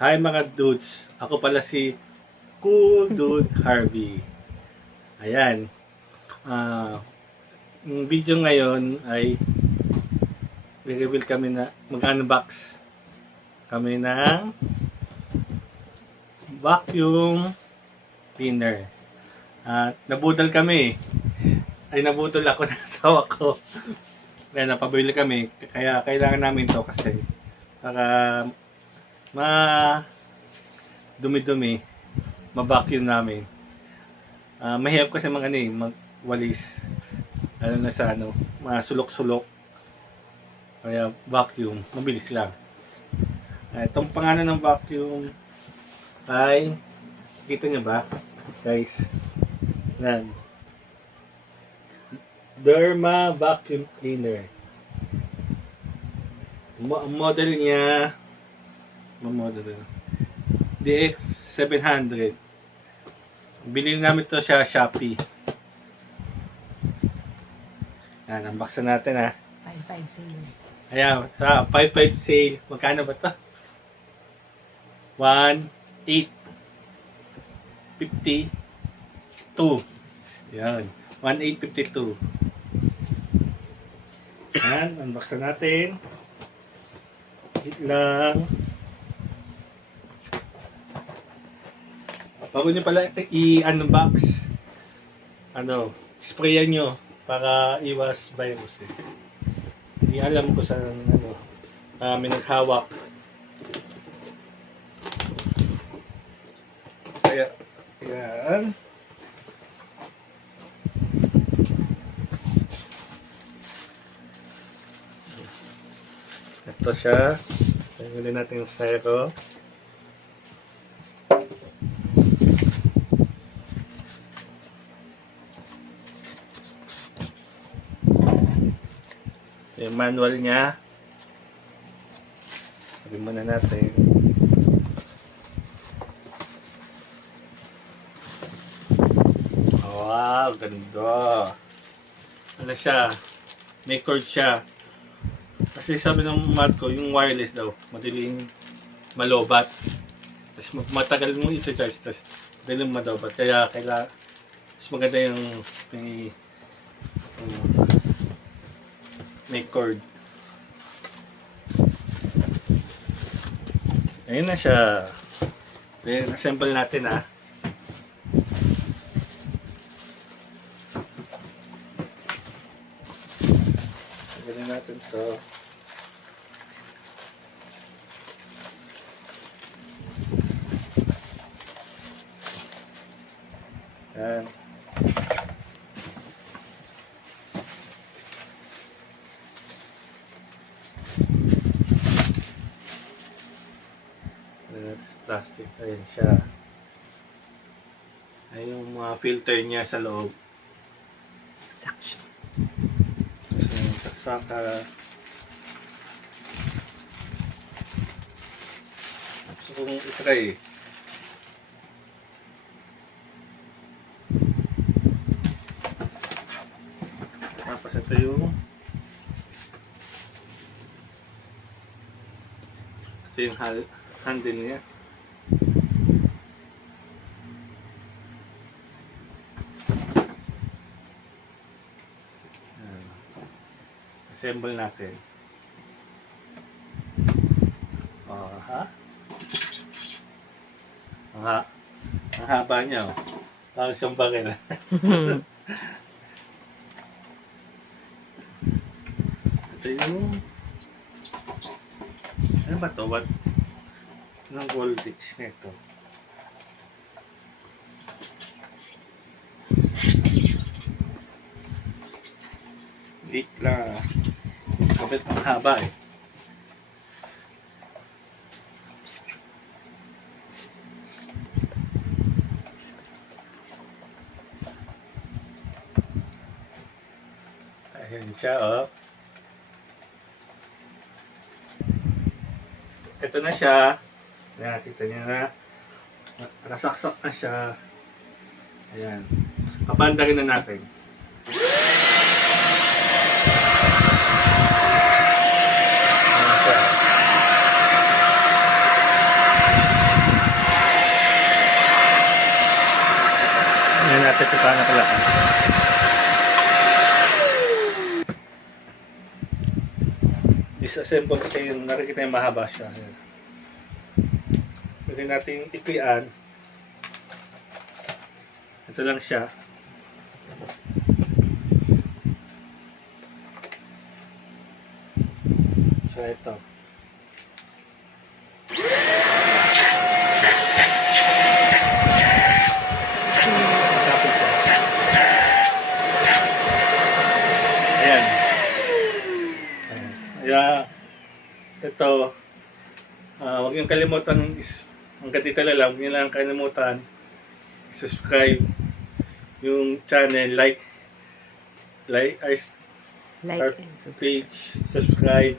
Hi mga dudes, ako pala si Cool Dude Harvey. Ayan, yung video ngayon ay i-reveal kami na mag-unbox kami ng vacuum cleaner. Nabudol kami. Nabudol ako ng asawa ko. Kaya napabili kami, kaya kailangan namin to kasi para dumi-dumi, ma-vacuum namin. Mahirap kasi magwalis. Lalo na sa masulok-sulok. Kaya vacuum, mabilis lang. Itong pangalan ng vacuum ay, kita nyo ba, guys? Yan. Derma Vacuum Cleaner. Model niya, DX700. Bilhin namin to sa Shopee. Yan, unboxan natin 5-5 sale. Ayan, sa 5-5 sale. Magkano ba to? 1,852. Yan, 1,852. Yan, unboxan natin. Hit lang. Bago nyo pala i-unbox, sprayan nyo para iwas virus. Hindi alam ko saan may naghawak. Kaya, yan. Ito siya. Tanggalin natin yung styro. Yung manual niya. Sabihin muna natin. Wow, ganda. Ano siya? May cord siya. Kasi sabi ng mat ko, yung wireless daw, madaling malobat. Tapos matagal mo i-charge, tapos madaling malobat. Kaya mas maganda yung may cord. Ayun na siya. Then, assemble natin Assemble natin to. Yan. Plastic. Ayan siya. Ay yung mga filter niya sa loob. Suction. Kasi yung saksaka. Gusto kong itry. Tapos ito yung handle niya. Assemble natin. Ang haba niya. Parang siyang bakil. Ito yung ano ba ito? What? Anong voltage nito? Leak lang. Kapit ang haba Ayan siya Ito na siya. Nakita niya na. Nakasaksak na siya. Ayan. Papandarin na natin. Ayan siya. ito sana pala. Disassemble kasi yung nakikita yung mahaba siya. Ayan. Pwede natin ipian. Ito lang siya. So ito. Tapos ito. Ayan. Ayan. Kaya ito, huwag niyong kalimutan hanggang dito na lang, huwag niyo lang kalimutan subscribe yung channel, like Like our and subscribe. page, subscribe,